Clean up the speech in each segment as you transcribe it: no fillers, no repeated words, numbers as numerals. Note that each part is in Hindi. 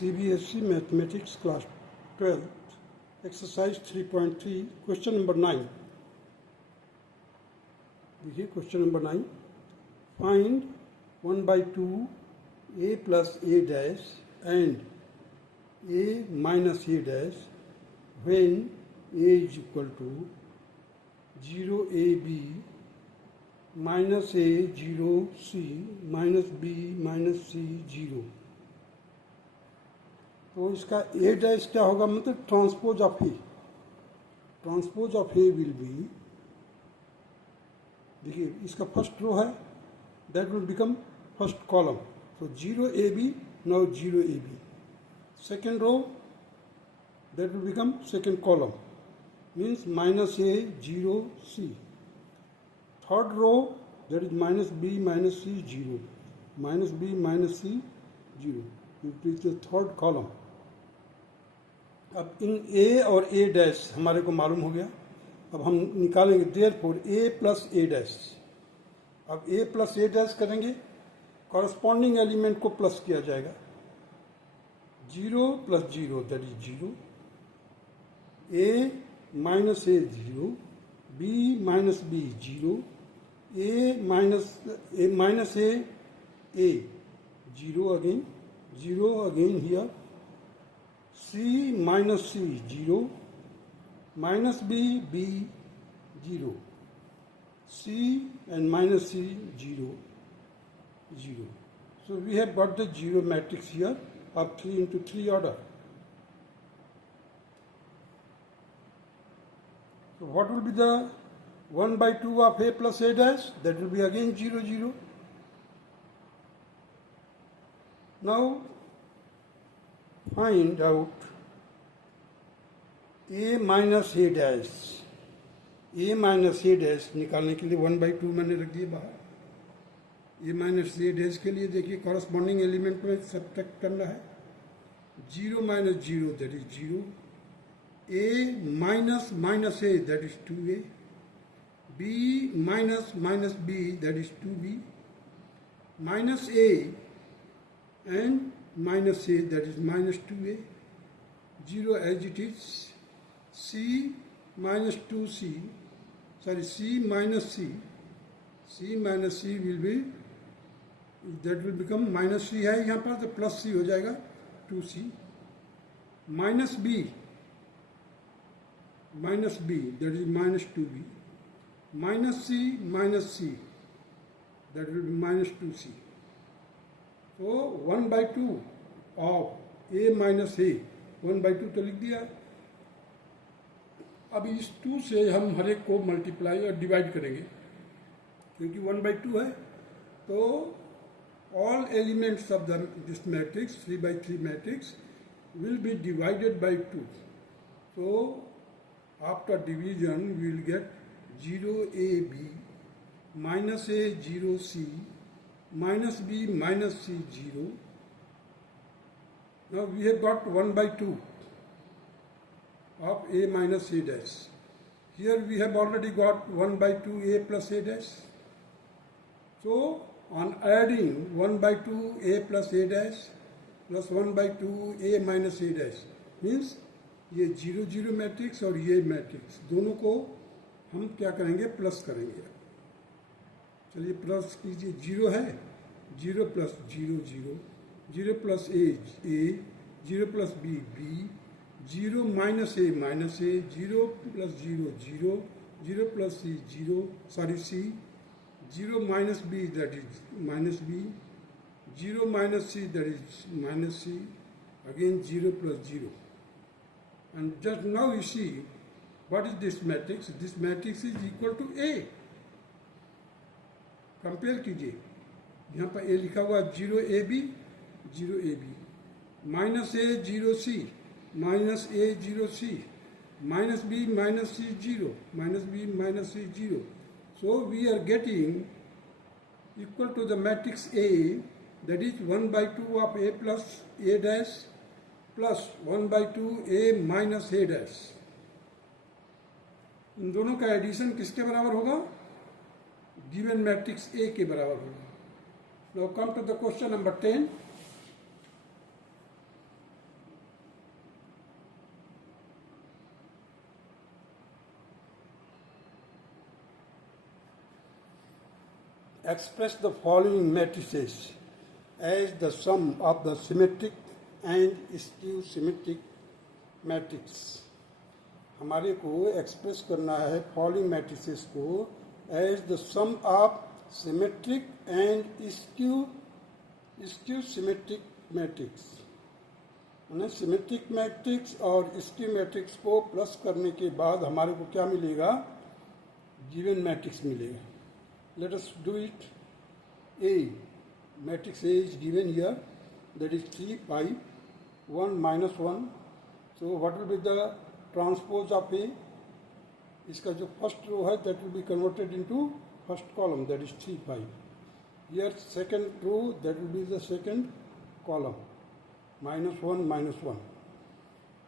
CBSE Mathematics Class 12, Exercise 3.3, Question number 9. देखिए question number 9. Find 1/2 a plus a dash and a minus a dash when a is equal to 0ab minus a 0c minus b minus c 0. तो इसका ए डैश क्या होगा, मतलब transpose of A. Transpose of A will be, देखिए इसका फर्स्ट रो है, that will become first column. So 0ab, now 0ab. Second row, that will become second column, means minus A 0c. Third row, that is minus B minus C 0, minus B minus C 0. It is the third column. अब इन ए और ए डैश हमारे को मालूम हो गया. अब हम निकालेंगे therefore A plus A dash. अब ए प्लस ए डैश करेंगे, कॉरस्पॉन्डिंग एलिमेंट को प्लस किया जाएगा. 0 plus 0 that is 0, A minus A 0, B minus B 0, A minus A 0 again, 0 again here, c minus c 0, minus b 0, c and minus c 0, 0. So we have got the 0 matrix here of 3 into 3 order. So what will be the 1/2 of a plus a dash? That will be again 0, 0. Now find out a minus a dash. a minus a dash निकालने के लिए 1/2 मैंने रख दिए बाहर. a minus a dash के लिए देखिए कॉरस्पॉन्डिंग एलिमेंट में सब्ट्रैक्ट करना है. 0 minus 0 that is 0, a minus minus a that is 2a, b minus minus b that is 2b, minus a and minus a that is minus 2a, 0 as it is, c minus 2c, sorry c minus c, c minus c will be, that will become minus c है यहाँ पर, तो प्लस c हो जाएगा 2c, minus b that is minus 2b, minus c that will be minus 2c. तो 1/2 ऑफ a माइनस ए, 1/2 तो लिख दिया. अब इस 2 से हम हर एक को मल्टीप्लाई और डिवाइड करेंगे, क्योंकि 1/2 है. तो all elements of this matrix 3/3 matrix will be divided by 2. तो after division we will get 0ab minus a 0c minus b minus c 0. Now we have got 1/2 of a minus a dash. Here we have already got 1/2 a plus a dash. So on adding 1/2 a plus a dash plus 1/2 a minus a dash means ये 0, 0 मैट्रिक्स और ये मैट्रिक्स दोनों को हम क्या करेंगे, प्लस करेंगे. चलिए प्लस कीजिए. 0 है, 0 plus 0 0, 0 plus a 0 plus b 0 minus a 0 plus 0 0, 0 plus c 0, sorry c 0 minus b that is minus b, 0 minus c that is minus c, again 0 plus 0. And just now you see what is this matrix. This matrix is equal to a. Compare कीजिए, यहाँ पर a लिखा हुआ 0ab, 0ab, minus a 0c, minus a 0c, minus b minus c 0, minus b minus c 0. So we are getting equal to the matrix A, that is 1/2 of a plus a dash plus 1/2 a minus a dash. इन दोनों का एडिशन किसके बराबर होगा, गिवन मैट्रिक्स A के बराबर होगा. Now come to the question number 10. express the following matrices as the sum of the symmetric and skew symmetric matrix. हमारे को एक्सप्रेस करना है फॉलोइंग मैट्रिसेस को as the sum of symmetric and skew symmetric matrix. Symmetric matrix और स्क्यू मैट्रिक्स को प्लस करने के बाद हमारे को क्या मिलेगा? गिवन मैट्रिक्स मिलेगा. Let us do it. A matrix A is given here, that is 3 5 1 -1. So what will be the transpose of A? इसका जो फर्स्ट रो है that will be converted into first column, that is 3 5. Here second row that will be the second column, -1 -1.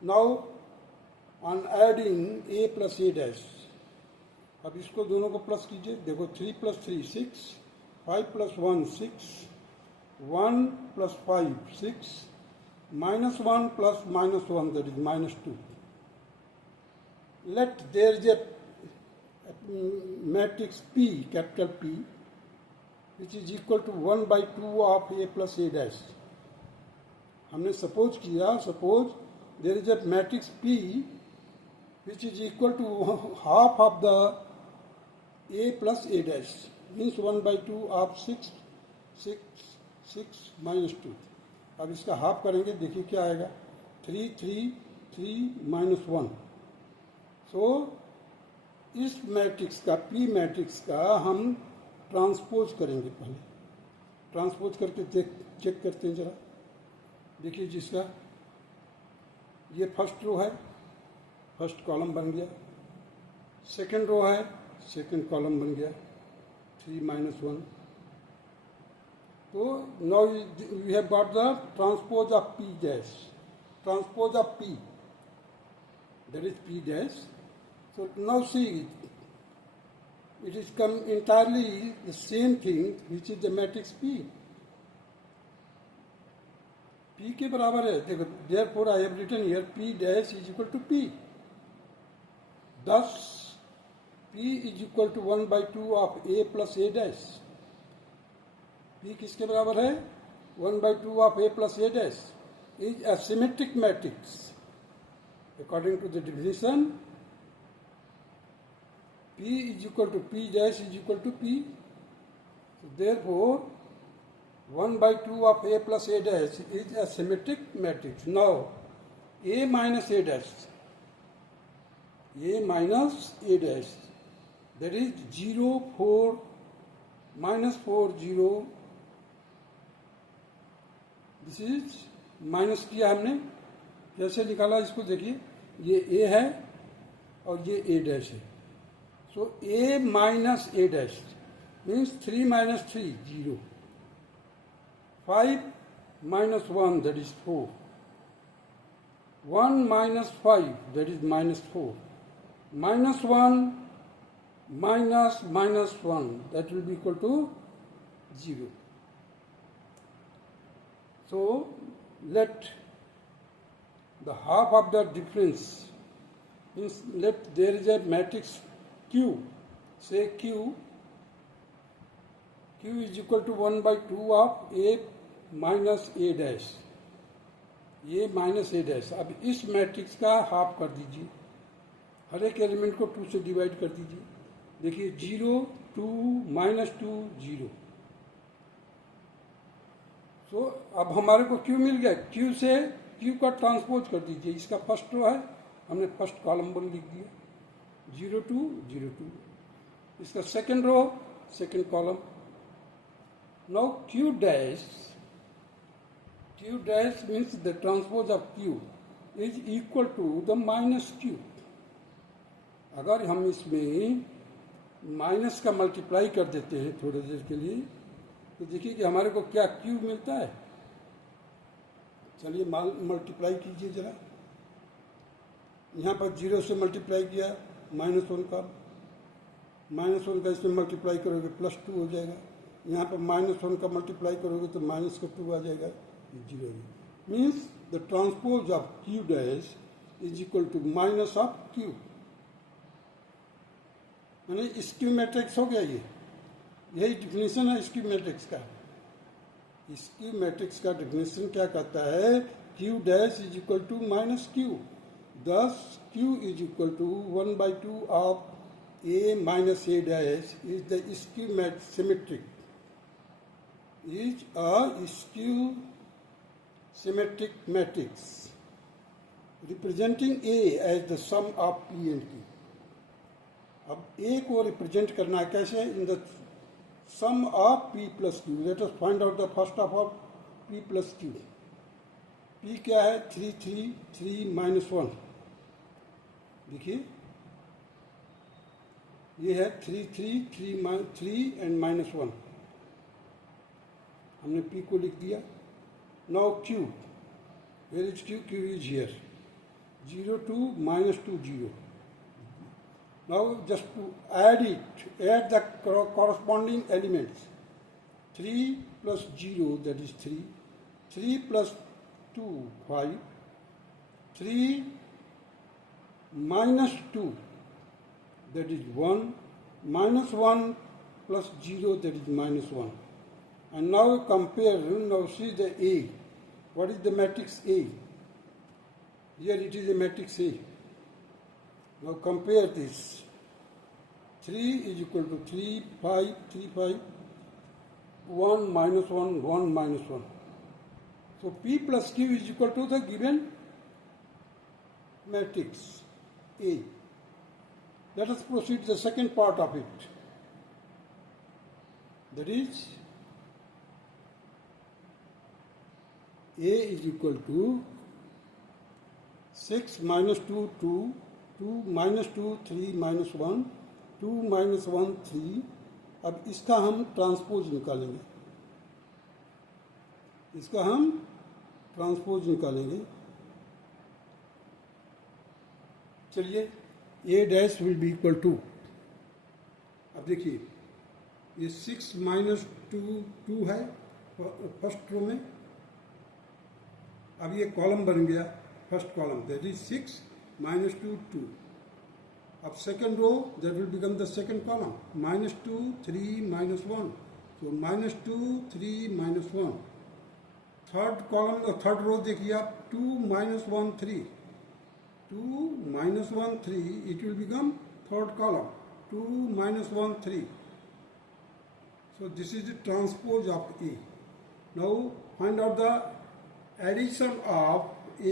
Now on adding A plus A dash, अब इसको दोनों को प्लस कीजिए. देखो 3 + 3 6, 5 + 1 6, 1 + 5 6, -1 + -1 that is -2. Let there is a matrix P, capital P, which is equal to 1/2 of A plus A dash. हमने सपोज किया, suppose there is a matrix P which is equal to half of the A plus A dash, means 1/2 of 6 6 6 -2. अब इसका हाफ करेंगे, देखिए क्या आएगा. 3 3 3 -1. सो इस मैट्रिक्स का, पी मैट्रिक्स का हम ट्रांसपोज करेंगे. पहले ट्रांसपोज करके चेक करते हैं जरा. देखिए जिसका ये फर्स्ट रो है, फर्स्ट कॉलम बन गया. सेकंड रो है, सेकंड कॉलम बन गया 3 -1. तो now we have got the transpose of P dash. Transpose of P, that is P dash. So now see, it is come entirely the same thing which is the matrix P. P के बराबर है. देखो, therefore I have written here P dash is equal to P. Thus P is equal to 1/2 of A plus A dash. P किसके बराबर है? 1/2 of A plus A dash is a symmetric matrix. According to the definition, P is equal to P dash is equal to P. So therefore, 1/2 of A plus A dash is a symmetric matrix. Now, A minus A dash, A minus A dash, that is 0 4 -4 0. This is minus किया हमने. कैसे निकाला इसको? देखिए, ये A है और ये A डैश है. सो A minus A dash means 3 - 3 0, 5 - 1 that is 4, 1 - 5 that is -4, -1 -1 that will be equal to 0. So let the half of the difference means let there is a matrix Q. Say Q is equal to 1/2 of A minus A dash. A minus A dash. अब इस मैट्रिक्स का हाफ कर दीजिए. हर एक एलिमेंट को 2 से डिवाइड कर दीजिए. देखिए 0 2 -2 0. तो अब हमारे को Q मिल गया. Q से Q का ट्रांसपोज कर दीजिए. इसका फर्स्ट रो है, हमने फर्स्ट कॉलम पर लिख दिया 0 2 0 2. इसका second row, second column. Now Q dash means the transpose of Q is equal to the minus Q. अगर हम इसमें माइनस का मल्टीप्लाई कर देते हैं थोड़ी देर के लिए, तो देखिए कि हमारे को क्या Q मिलता है. चलिए मल्टीप्लाई कीजिए जरा. यहाँ पर 0 से मल्टीप्लाई किया, -1 का, -1 का इसमें मल्टीप्लाई करोगे +2 हो जाएगा. यहाँ पर -1 का मल्टीप्लाई करोगे तो -2 आ जाएगा, 0. Means the transpose of Q dash is equal to minus of Q. यानी स्क्यू मैट्रिक्स हो गया ये. यही डिफिनेशन है इसकी मैट्रिक्स का। इसकी मैट्रिक्स का डिफिनेशन क्या कहता है, Q dash is equal to minus Q, thus Q is equal to 1/2 of A minus A dash is the skew symmetric, is a skew symmetric matrix representing A as the sum of P and Q. अब A को रिप्रेजेंट करना है कैसे, in the sum of P plus Q. Let us find out the first of P plus Q. P क्या है, 3 3 3 माइनस 1. देखिए ये है 3 3 3 एंड माइनस 1. हमने P को लिख दिया. Now Q, where is Q? Q is here. 0 2 minus 2 0. Now just to add it, add the corresponding elements. 3 plus 0, that is 3. 3 plus 2, 5. 3 minus 2, that is 1. Minus 1 plus 0, that is minus 1. And now compare, now see the A. What is the matrix A? Here it is a matrix A. Now compare this. 3 is equal to 3, 5, 3, 5, 1, minus 1, 1, minus 1. So P plus Q is equal to the given matrix A. Let us proceed to the second part of it. That is, A is equal to 6 minus 2 2, 2 minus 2 3 minus 1, 2 minus 1 3. अब इसका हम ट्रांसपोज निकालेंगे. इसका हम ट्रांसपोज निकालेंगे. चलिए, A dash will be equal to, अब देखिए ये 6 माइनस 2 है फर्स्ट रो में. अब ये कॉलम बन गया, first column, that is 6 minus 2 2. अब second row, that will become the second column, minus 2 3 minus 1. So minus 2 3 minus 1. Third column, third row देखिए आप, 2 minus 1 3. 2 minus 1 3, it will become third column, 2 minus 1 3. So this is the transpose of A. Now find out the addition of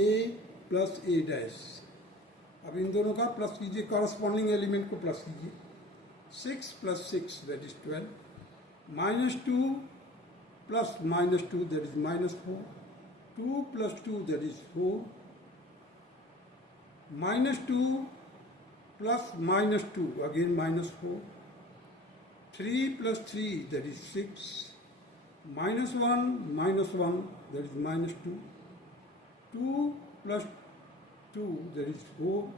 A plus A dash. अब इन दोनों का प्लस कीजिए, कॉरस्पॉन्डिंग एलिमेंट को प्लस कीजिए. 6 plus 6, that is 12. Minus 2 plus minus 2, that is minus 4. 2 plus 2, that is 4. Minus 2 plus minus 2, again minus 4. 3 plus 3, that is 6. Minus 1, that is minus 2. 2 plus 2, that is 4.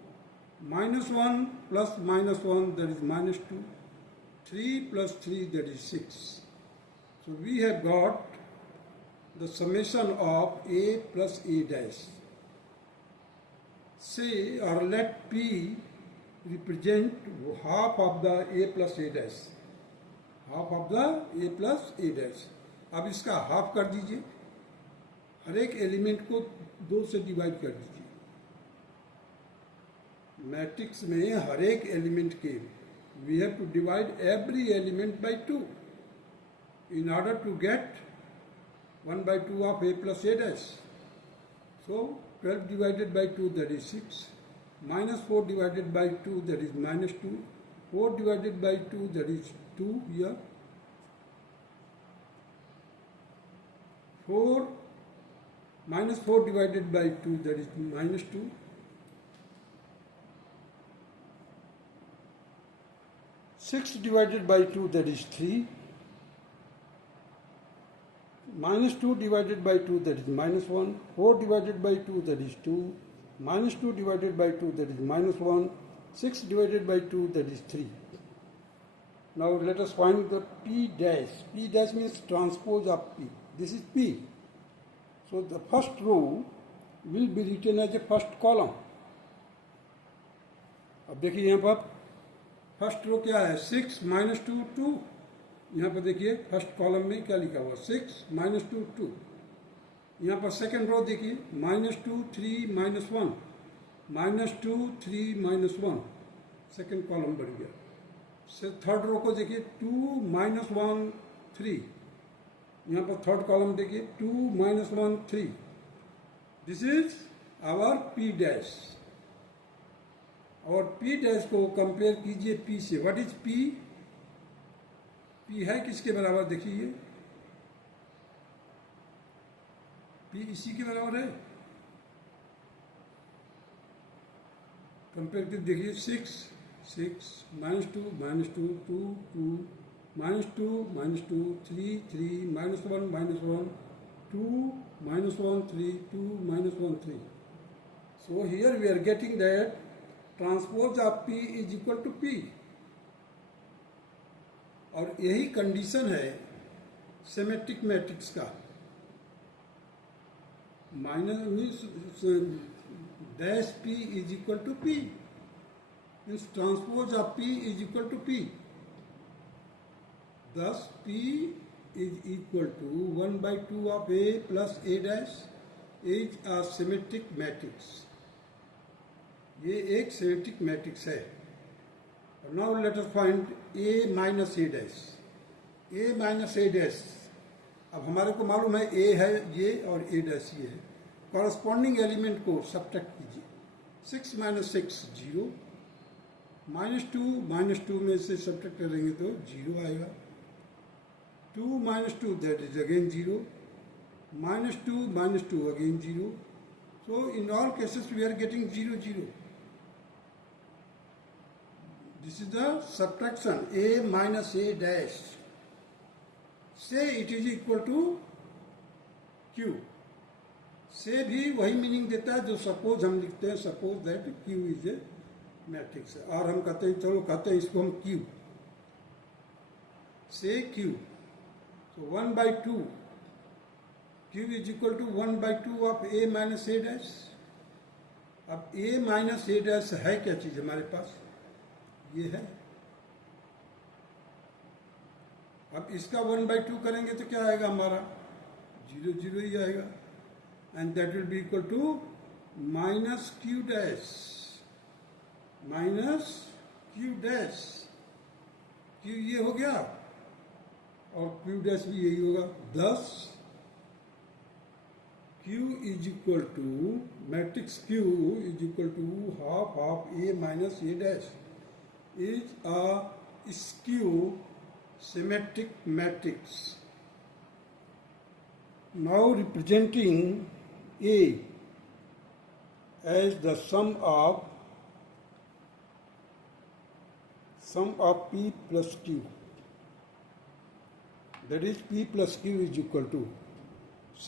Minus 1 plus minus 1, that is minus 2. 3 plus 3, that is 6. So we have got the summation of A plus A dash. Say, or let P represent half of the A plus A dash. Half of the A plus A dash. अब इसका हाफ कर दीजिए, हर एक एलिमेंट को 2 से डिवाइड कर दीजिए. मैट्रिक्स में हर एक एलिमेंट के we have to divide every element by 2 in order to get 1/2 of A plus A dash. So 12 divided by 2, that is 6. Minus 4 divided by 2, that is minus 2. 4 divided by 2, that is 2 here. 4 minus 4 divided by 2, that is minus 2. 6 divided by 2, that is 3. Minus 2 divided by 2, that is minus 1. 4 divided by 2, that is 2. Minus 2 divided by 2, that is minus 1. 6 divided by 2, that is 3. Now let us find the P dash. P dash means transpose of P. This is P. So the first row will be written as a first column. अब देखिए यहाँ पर फर्स्ट रो क्या है, 6 minus 2 2. यहाँ पर देखिए फर्स्ट कॉलम में क्या लिखा हुआ 6 -2 2। यहाँ पर सेकेंड रो देखिए -2 3 -1 -2 3 -1, सेकेंड कॉलम बढ़ गया। थर्ड रो को देखिए 2 -1 3, यहाँ पर थर्ड कॉलम देखिए 2 -1 3। This is our P dash. और P डैश को कंपेयर कीजिए P से। What is P? P है किसके बराबर देखिए, P इसी के बराबर है। कंपेयर करके देखिए 6 -2 -2 2 2 -2 -2 3 3 -1 -1 2 -1 3 2 -1 3। So here we are getting that transpose of P is equal to P। और यही कंडीशन है सिमेट्रिक मैट्रिक्स का। Minus means dash P is equal to P, means transpose of P is equal to P। Thus P is equal to 1/2 of A plus A dash is a symmetric matrix। ये एक सिमेट्रिक मैट्रिक्स है। Now let us find A minus A dash। A minus A dash, अब हमारे को मालूम है A है ये और A dash ये है। कॉरस्पॉन्डिंग एलिमेंट को सब्ट्रैक्ट कीजिए। 6 - 6 0, -2 में से सब्ट्रैक्ट करेंगे तो 0 आएगा। 2 - 2 that is again 0, -2 again 0। So in all cases we are getting 0 0। This is the subtraction A minus A dash। Say it is equal to Q। से भी वही मीनिंग देता है जो सपोज हम लिखते हैं, suppose that Q is a matrix. और हम कहते हैं, चलो कहते हैं इसको हम Q, से Q। तो 1/2 Q is equal to 1/2 of A minus A dash। अब A minus A dash है क्या चीज हमारे पास, ये है। अब इसका 1/2 करेंगे तो क्या आएगा हमारा 0 0 ही आएगा। And that will be equal to -Q dash, -Q dash. Q ये हो गया और Q डैश भी यही होगा। 10 Q is equal to matrix Q is equal to half of A minus A dash is a skew symmetric matrix। Now representing A as the sum of P plus Q, that is P plus Q is equal to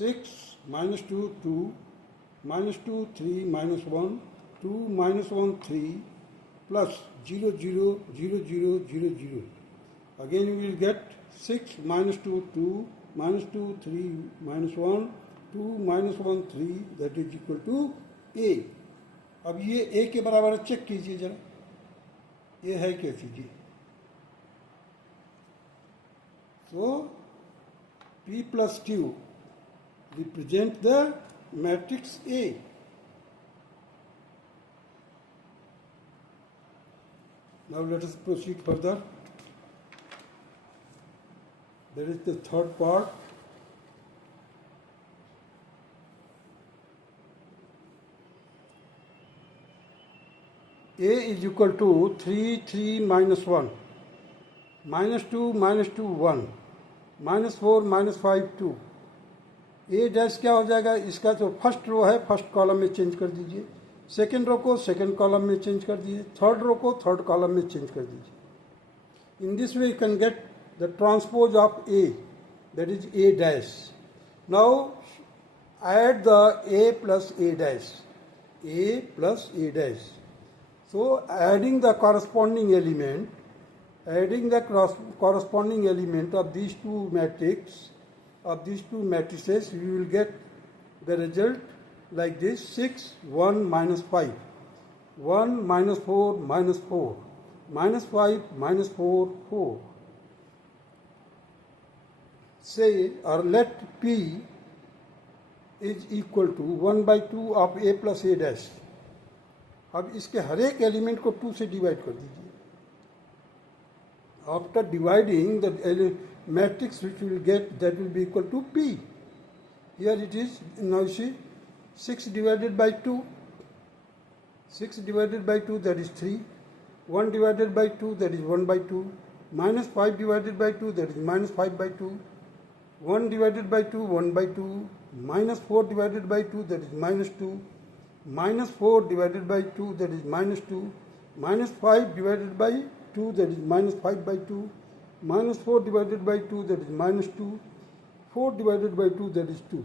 6 -2 2 -2 3 -1 2 -1 3 plus 0 0 0 0 0 0। Again we will get 6 -2 2 -2 3 -1 2 -1 3 that is equal to A। अब ये A के बराबर चेक कीजिए जरा, ये है क्या कीजिए। So P plus Q represent the matrix A। Now let us proceed further। That is the third part। A is equal to 3 3 -1 -2 -2 1 -4 -5 2। A dash क्या हो जाएगा, इसका जो फर्स्ट रो है फर्स्ट कॉलम में चेंज कर दीजिए, सेकेंड रो को सेकेंड कॉलम में चेंज कर दीजिए, थर्ड रो को थर्ड कॉलम में चेंज कर दीजिए। In this way you can get the transpose of A, that is A dash। Now add the A plus A dash, A plus A dash। So adding the corresponding element of these two matrices, we will get the result like this: 6 1 -5 1 -4 -4 -5 -4 4। say or let P is equal to 1/2 of A plus A dash. अब इसके हर एक एलिमेंट को 2 से डिवाइड कर दीजिए. After dividing, the matrix which we will get, that will be equal to P. Here it is, now you see, 6 divided by 2. 6 divided by 2, that is 3. 1 divided by 2, that is 1/2. Minus 5 divided by 2, that is minus 5/2. 1 divided by 2, 1/2. Minus 4 divided by 2, that is minus 2. Minus 4 divided by 2, that is minus 2. Minus 5 divided by 2, that is minus 5/2. Minus 4 divided by 2, that is minus 2. 4 divided by 2, that is 2.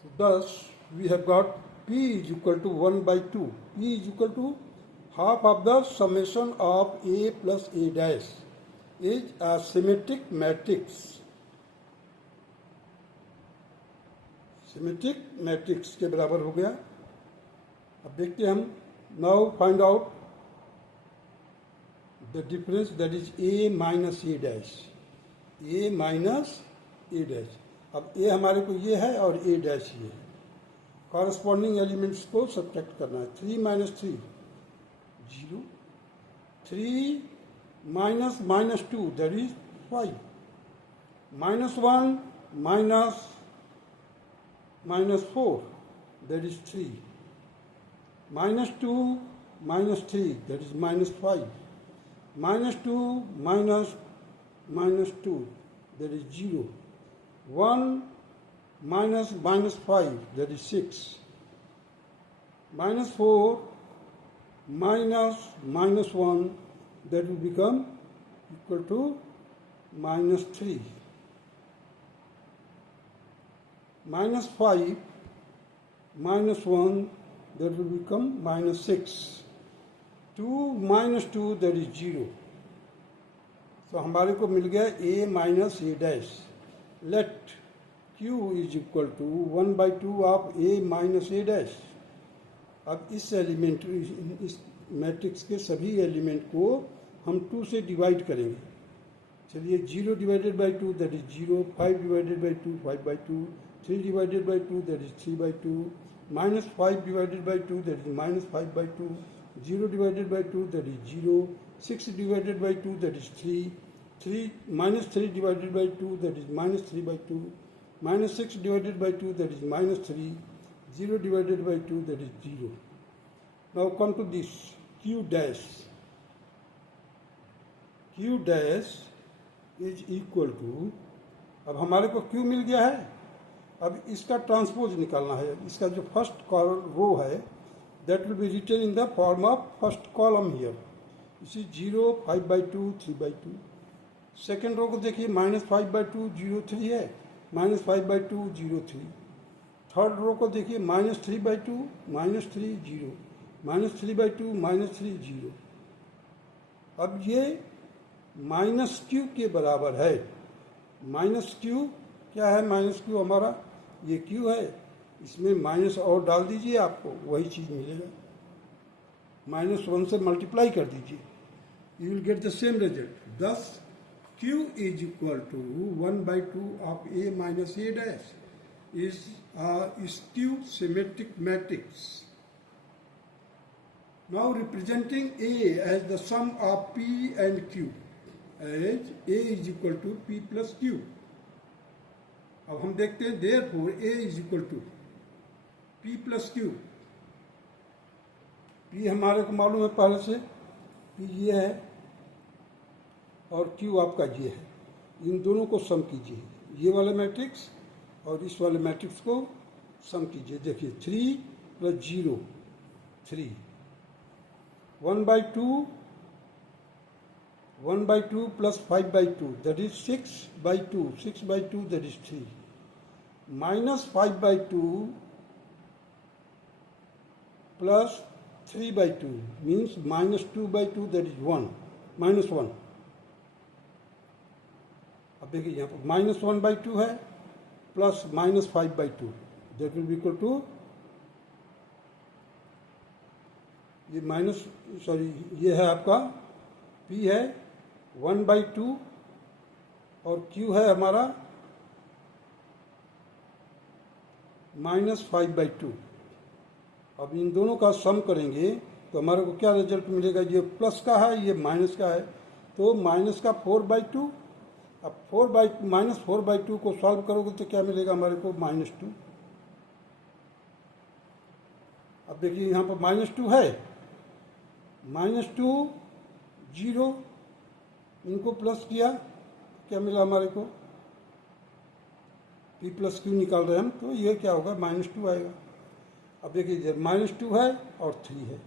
So thus we have got P is equal to 1/2. P is equal to half of the summation of A plus A dash is a symmetric matrix. Symmetric matrix के बराबर हो गया. अब देखते हैं हम. Now find out the difference, that is A minus A dash. A minus A dash. अब A हमारे को ये है और A dash ये है. कॉरस्पॉन्डिंग एलिमेंट्स को सब्ट्रैक्ट करना है. 3 minus 3 0. 3 minus minus 2, that is 5. Minus 1 minus minus 4, that is 3. Minus 2 minus 3, that is minus 5. Minus 2 minus minus 2, that is 0. 1 minus minus 5, that is 6. Minus 4 minus minus 1, that will become equal to minus 3. Minus 5 minus 1, that will become minus 6. 2 minus 2, that is 0. तो हमारे को मिल गया A minus A dash. Let Q is equal to 1/2 of A minus A dash. अब इस एलिमेंट, इस मैट्रिक्स के सभी एलिमेंट को हम 2 से डिवाइड करेंगे. चलिए 0 divided by 2, that is 0. 5 divided by 2, 5/2. 3 divided by 2, that is 3/2. Minus 5 divided by 2, that is minus 5/2. 0 divided by 2, that is 0. 6 divided by 2, that is 3. Minus 3 divided by 2, that is minus 3/2. Minus 6 divided by 2, that is minus 3. 0 divided by 2, that is 0. Now come to this Q dash. Q dash is equal to, अब हमारे को Q मिल गया है. अब इसका ट्रांसपोज निकालना है. इसका जो फर्स्ट रो है, that will be written in the form of first column here. इसी 0, 5/2, 3/2. सेकेंड रो को देखिए, माइनस 5/2, 0, 3 है. माइनस 5/2, 0, 3. थर्ड रो को देखिए, माइनस 3/2, माइनस 3, 0. Minus 3/2, minus 3, 0. अब ये माइनस क्यू के बराबर है. माइनस क्यू क्या है? माइनस क्यू हमारा ये क्यू है, इसमें माइनस और डाल दीजिए, आपको वही चीज़ मिलेगा. माइनस 1 से मल्टीप्लाई कर दीजिए, you will get the same result. Thus Q is equal to 1/2 of A minus A dash is a skew symmetric matrix. Now representing A as the sum of P and Q, as A is equal to P plus Q. अब हम देखते हैं, therefore A is equal to P plus Q. P हमारे को मालूम है पहले से, P ये है और Q आपका ये है. इन दोनों को सम कीजिए, ये वाला मैट्रिक्स और इस वाले मैट्रिक्स को सम कीजिए. देखिए 3 plus 0, 3. 1/2, 1/2 plus 5/2, that is 6/2. 6/2, that is 3. Minus 5/2 plus 3/2 means minus 2/2, that is 1. Minus 1. अब देखिए यहाँ पर माइनस 1/2 है plus minus 5/2, that will be equal to, ये माइनस, सॉरी ये है आपका P है 1/2 और Q है हमारा -5/2। अब इन दोनों का सम करेंगे तो हमारे को क्या रिजल्ट मिलेगा, ये प्लस का है ये माइनस का है, तो माइनस का 4/2। अब -4/2 को सॉल्व करोगे तो क्या मिलेगा हमारे को, -2। अब देखिए यहाँ पर -2 है, -2 0, इनको प्लस किया क्या मिला हमारे को, P + Q निकाल रहे हैं हम, तो ये क्या होगा -2 आएगा। अब देखिए -2 है और 3 है,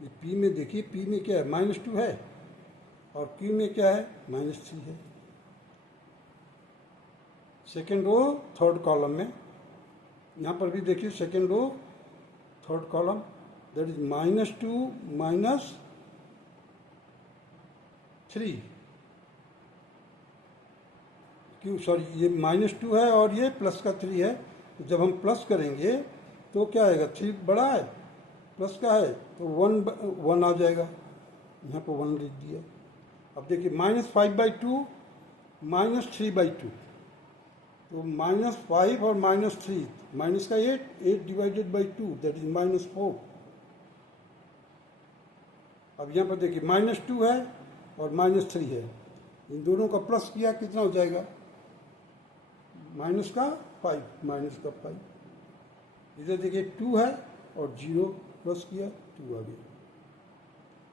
ये P में देखिए, P में क्या है -2 है और Q में क्या है -3 है। सेकेंड रो थर्ड कॉलम में, यहाँ पर भी देखिए second row third column, that is -2 -3 क्यों, सॉरी ये -2 है और ये प्लस का 3 है, तो जब हम प्लस करेंगे तो क्या आएगा, 3 बड़ा है प्लस का है तो 1 आ जाएगा, यहाँ पर 1 लिख दिया। अब देखिए -5/2 -3/2, तो -5 और -3, माइनस का 8 डिवाइडेड बाई 2 दैट इज -4। अब यहाँ पर देखिए -2 है और -3 है, इन दोनों का प्लस किया कितना हो जाएगा, -5। इधर देखिए 2 है और 0 प्लस किया 2 आ गया।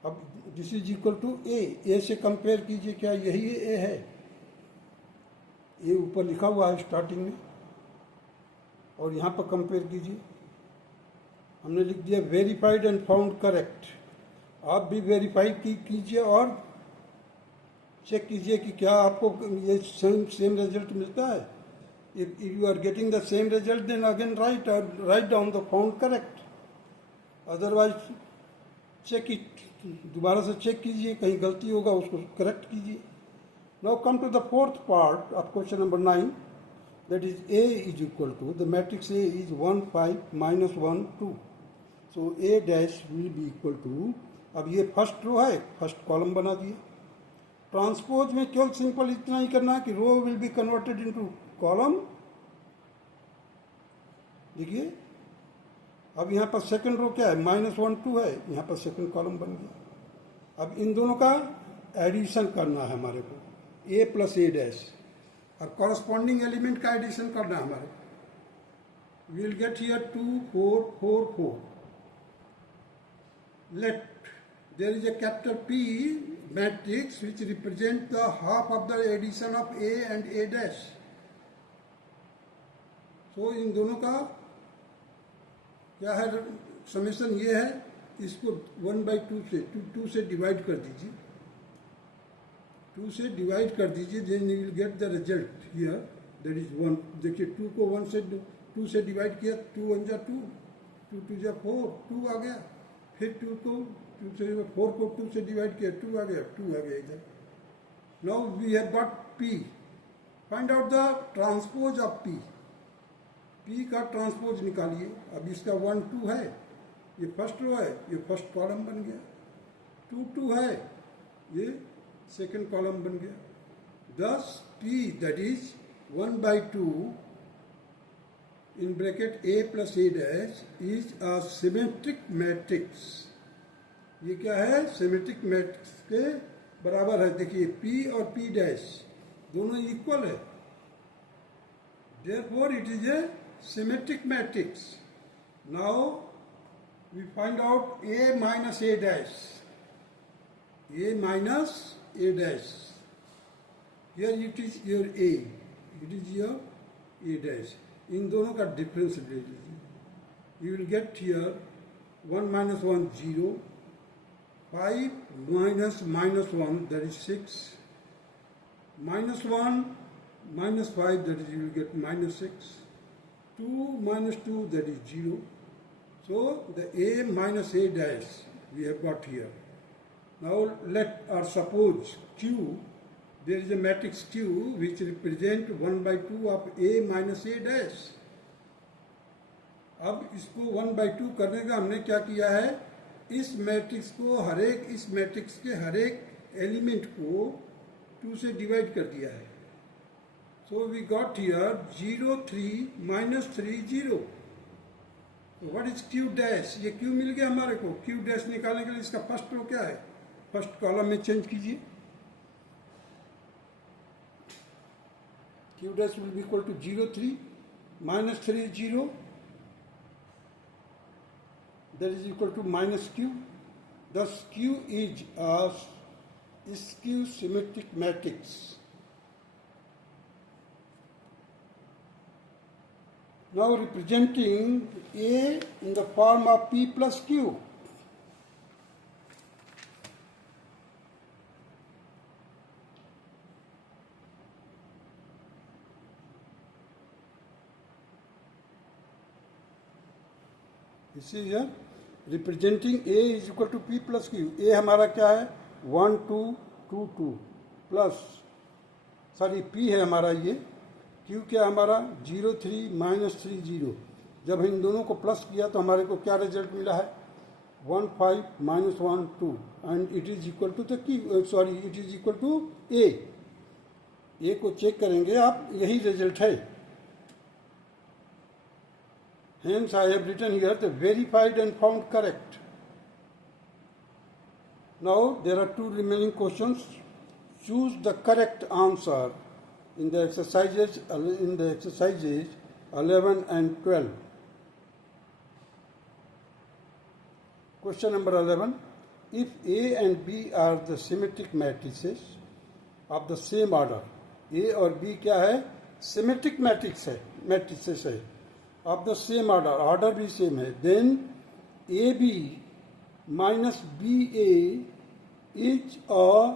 अब दिस इज इक्वल टू ए से कंपेयर कीजिए, क्या यही ए है, ये ऊपर लिखा हुआ है स्टार्टिंग में, और यहाँ पर कंपेयर कीजिए, हमने लिख दिया वेरीफाइड एंड फाउंड करेक्ट। आप भी वेरीफाई कीजिए और चेक कीजिए कि क्या आपको ये सेम रिजल्ट मिलता है। If you are getting the same result then again write down the found correct, otherwise check it, दोबारा से चेक कीजिए, कहीं गलती होगा उसको करेक्ट कीजिए। Now come to the fourth part of question number 9, that is A is equal to, the matrix A is 1 5 -1 2, so A dash will be equal to, अब ये फर्स्ट रो है, फर्स्ट कॉलम बना दिया। ट्रांसपोज में केवल सिंपल इतना ही करना है कि row will be converted into column. देखिए अब यहाँ पर सेकंड रो क्या है, -1 2 है, यहाँ पर सेकंड कॉलम बन गया। अब इन दोनों का एडिशन करना है हमारे को, A + A डैश, और कॉरस्पॉन्डिंग एलिमेंट का एडिशन करना है हमारे, will get here 2 4 4 4। Let there is a capital P matrix which represent the half of the addition of A and A dash। तो इन दोनों का क्या है, समेशन ये है, इसको 1/2 से डिवाइड कर दीजिए, 2 से डिवाइड कर दीजिए, then you will get the result here, that is 1। देखिए 2 को 2 से डिवाइड किया, 2 1 जा 2, 2 2 जा 4, 2 आ गया, फिर 2 से 4 को 2 से डिवाइड किया, 2 आ गया, 2 आ गया इधर। Now we have got P, find out the transpose of P, P का ट्रांसपोज निकालिए। अब इसका 1 2 है, ये फर्स्ट रो है, ये फर्स्ट कॉलम बन गया, 2 2 है, ये सेकेंड कॉलम बन गया। दस P that is 1/2 in bracket A + A dash is a symmetric matrix। ये क्या है, सिमेट्रिक मैट्रिक्स के बराबर है। देखिए P और P डैश दोनों इक्वल है, therefore it is a symmetric matrix। now we find out A - A dash, A minus A dash, here it is your A, it is your A dash, इन दोनों का डिफरेंस ले लीजिए, you will get here 1 - 1 0, 5 - -1 that is 6, -1 - 5 that is you will get -6, 2 - 2 that is 0, so the A - A dash we have got here। now let or suppose Q, there is a matrix Q which represent 1/2 of A - A dash। अब इसको 1/2 करने का हमने क्या किया है, इस मैट्रिक्स को इस मैट्रिक्स के हर एक एलिमेंट को 2 से डिवाइड कर दिया है. So we got here 0 3 -3 0. What is Q dash? ये क्यू मिल गया हमारे को. क्यू डैश निकालने के लिए इसका फर्स्ट रो क्या है? फर्स्ट कॉलम में चेंज कीजिए. Q dash will be equal to 0 3 -3 0. That is equal to minus q. Thus q is a skew symmetric matrix. Now representing A in the form of P plus Q. You see here, representing A is equal to P plus Q. A हमारा क्या है? 1 2 2 2 प्लस P है हमारा ये. Q क्या हमारा? 0 3 -3 0. जब इन दोनों को प्लस किया तो हमारे को क्या रिजल्ट मिला है? 1 5 -1 2 and it is equal to the Q. It is equal to A. A को चेक करेंगे आप, यही रिजल्ट है. Hence I have written here the verified and found correct. Now there are 2 remaining questions. Choose the correct answer in the exercises 11 and 12. Question number 11. If A and B are the symmetric matrices of the same order, A और B क्या है? Symmetric matrices है. Of the same order भी सेम है. Then AB minus BA is a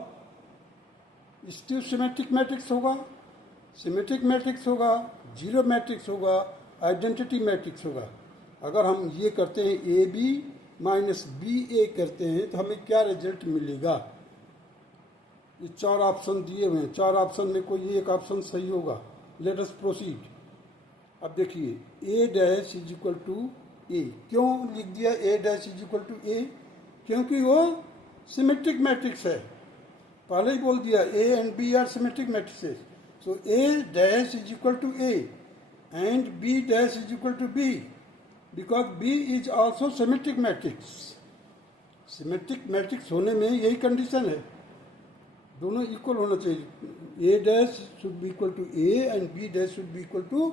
skew symmetric matrix होगा, सिमेट्रिक मैट्रिक्स होगा, जीरो मैट्रिक्स होगा, आइडेंटिटी मैट्रिक्स होगा. अगर हम ये करते हैं ए बी माइनस बी ए करते हैं तो हमें क्या रिजल्ट मिलेगा? ये 4 ऑप्शन दिए हुए हैं. 4 ऑप्शन में कोई एक ऑप्शन सही होगा. Let us proceed. अब देखिए A dash is equal to A. क्यों लिख दिया A dash is equal to A? क्योंकि वो सिमेट्रिक मैट्रिक्स है. पहले ही बोल दिया A and B are symmetric matrices. So A dash is equal to A and B dash is equal to B because B is also symmetric matrix. Symmetric matrix होने में यही कंडीशन है, दोनों इक्वल होना चाहिए. ए dash should be equal to A and B dash should be equal to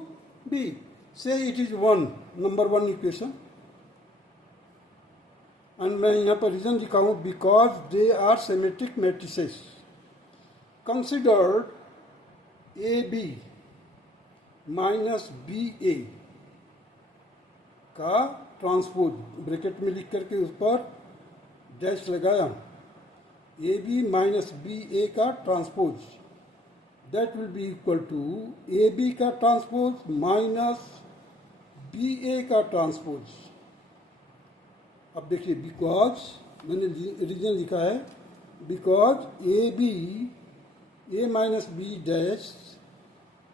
B. So it is number 1 equation. And मैं यहाँ पर रीजन लिखा हूँ because they are symmetric matrices. Considered A B minus B A का ट्रांसपोज ब्रैकेट में लिख करके उस पर डैश लगाया. A B minus B A का transpose, that will be equal to A B का ट्रांसपोज माइनस बी ए का ट्रांसपोज. अब देखिए बिकॉज मैंने रीजन लिखा है because A B A minus B dash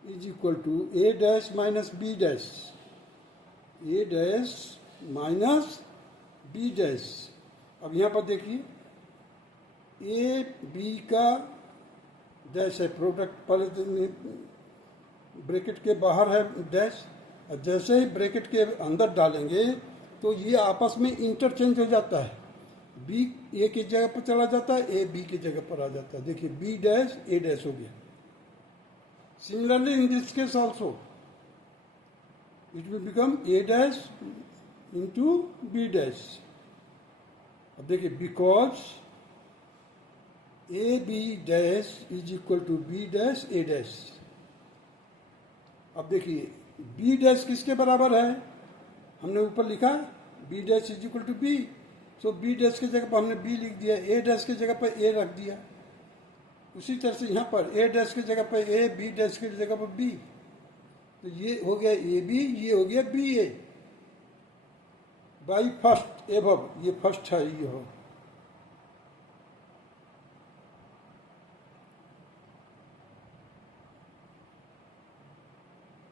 is equal to A dash minus B dash. A dash minus B dash. अब यहाँ पर देखिए ए बी का डैश है, प्रोडक्ट पहले ब्रैकेट के बाहर है डैश. जैसे ही ब्रैकेट के अंदर डालेंगे तो ये आपस में इंटरचेंज हो जाता है. बी ए की जगह पर चला जाता है, ए बी की जगह पर आ जाता है. देखिए बी डैश ए डैश हो गया. Similarly in this case also it will become A dash into B dash. अब देखिए because A B dash is equal to B dash A dash. अब देखिए बी डैश किसके बराबर है? हमने ऊपर लिखा B dash is equal to B. So B dash की जगह पर हमने बी लिख दिया, ए डैश की जगह पर ए रख दिया. उसी तरह से यहाँ पर ए डैश की जगह पर ए, बी डैश की जगह पर बी. तो ये हो गया ए बी, ये हो गया B A by first above. ये फर्स्ट है, ये हो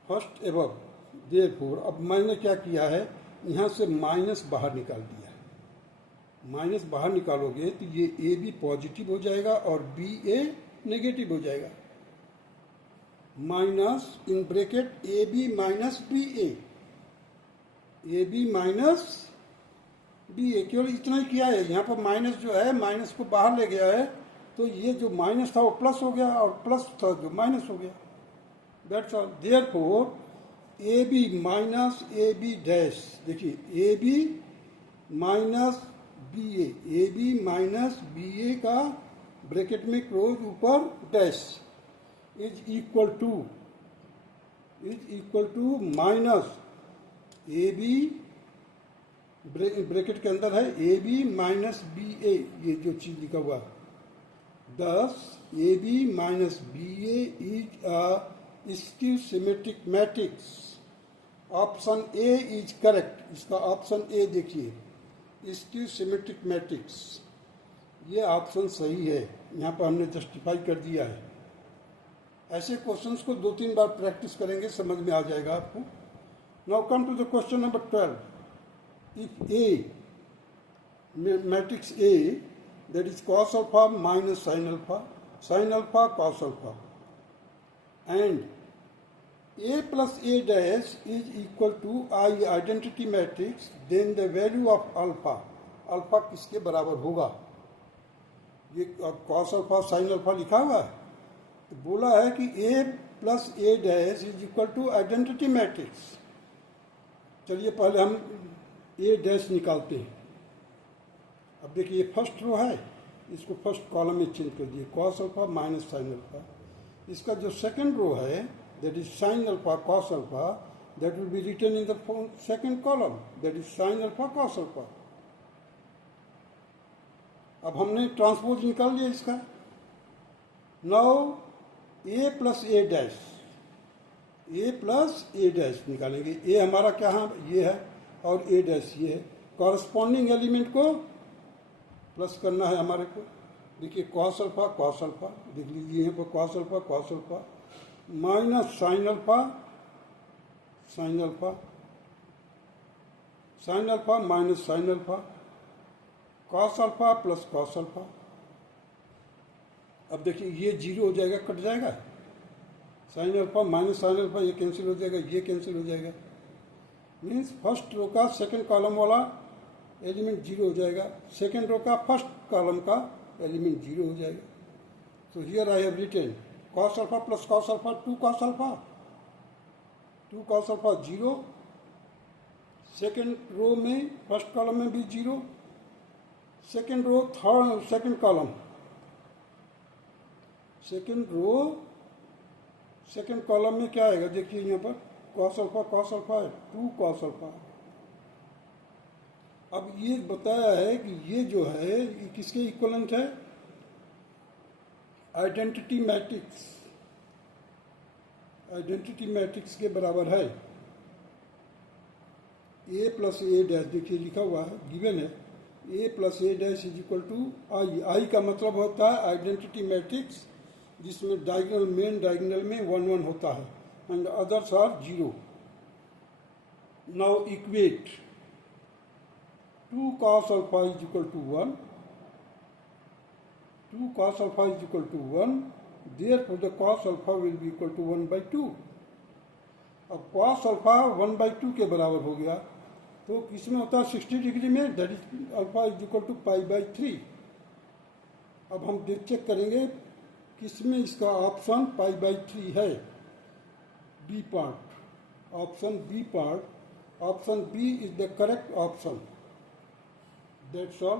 फर्स्ट एबव. देयरफॉर अब मैंने क्या किया है, यहाँ से माइनस बाहर निकाल दिया है. माइनस बाहर निकालोगे तो ये ए बी पॉजिटिव हो जाएगा और बी ए नेगेटिव हो जाएगा। Minus in bracket A B minus B A B minus B A, केवल इतना ही किया है। यहाँ पर माइनस जो है माइनस को बाहर ले गया है, तो ये जो माइनस था वो प्लस हो गया और प्लस था जो माइनस हो गया। That's all. Therefore A B minus A B dash, देखिए A B minus B A B minus B A का ब्रैकेट में क्लोज ऊपर dash is equal to minus A B bracket के अंदर है A B minus B A, ये जो चीज लिखा हुआ है। Thus, AB minus BA is a skew symmetric matrix. Option A is correct. इसका ऑप्शन ए देखिए, skew symmetric matrix, ये ऑप्शन सही है। यहाँ पर हमने जस्टिफाई कर दिया है। ऐसे क्वेश्चंस को 2-3 बार प्रैक्टिस करेंगे, समझ में आ जाएगा आपको। Now come to the question number 12. If A, matrix A, that is cos alpha minus sin alpha cos alpha, and A plus A dash is equal to I identity matrix, then the value of alpha किसके बराबर होगा? ये cos alpha sin alpha लिखा हुआ है, तो बोला है कि A plus A dash is equal to identity matrix। चलिए पहले हम A dash निकालते हैं। अब देखिए ये फर्स्ट रो है, इसको फर्स्ट कॉलम में चेंज कर दिए, cos alpha minus sine alpha. इसका जो सेकंड रो है that is sine alpha cos alpha, that will be written in the second column, that is sine alpha cos alpha. अब हमने ट्रांसपोज निकाल लिया इसका। Now A plus A dash, A plus A dash निकालेंगे। ए हमारा क्या है, ये है, और ए डैश ये है। कॉरस्पॉन्डिंग एलिमेंट को प्लस करना है हमारे को। देखिए कॉस अल्फा देख लीजिए यहाँ पर cos alpha minus sine alpha minus sine alpha, cos alpha plus cos alpha. अब देखिए ये जीरो हो जाएगा, कट जाएगा। Sine alpha minus sine alpha ये कैंसिल हो जाएगा, ये कैंसिल हो जाएगा। मीन्स फर्स्ट रो का सेकंड कॉलम वाला एलिमेंट जीरो हो जाएगा, सेकेंड रो का फर्स्ट कॉलम का एलिमेंट जीरो हो जाएगा। तो here I have written cos alpha plus cos alpha, 2 cos alpha zero, second row में फर्स्ट कॉलम में भी zero, second row third second column, second column में क्या आएगा? देखिए यहाँ पर कॉस अल्फा है, 2 कॉस अल्फा। अब ये बताया है कि ये जो है ये किसके इक्वलेंट है? आइडेंटिटी मैट्रिक्स के बराबर है। ए प्लस ए डैश, देखिए लिखा हुआ है, गिवन है, A plus A dash is equal to I का मतलब होता है आइडेंटिटी मैट्रिक्स जिसमें डायगोनल मेन डायगोनल में 1 1 होता है and others are 0। Now equate 2 cos alpha is equal to 1, 2 cos alpha is equal to 1, therefore the cos alpha will be equal to 1 by 2। अब cos alpha 1 by 2 के बराबर हो गया, तो किसमें होता है 60 डिग्री में, that is alpha is equal to pi by 3। अब हम चेक करेंगे किसमें इसका ऑप्शन पाई बाई 3 है, B part, option B part, option B is the correct option. That's all.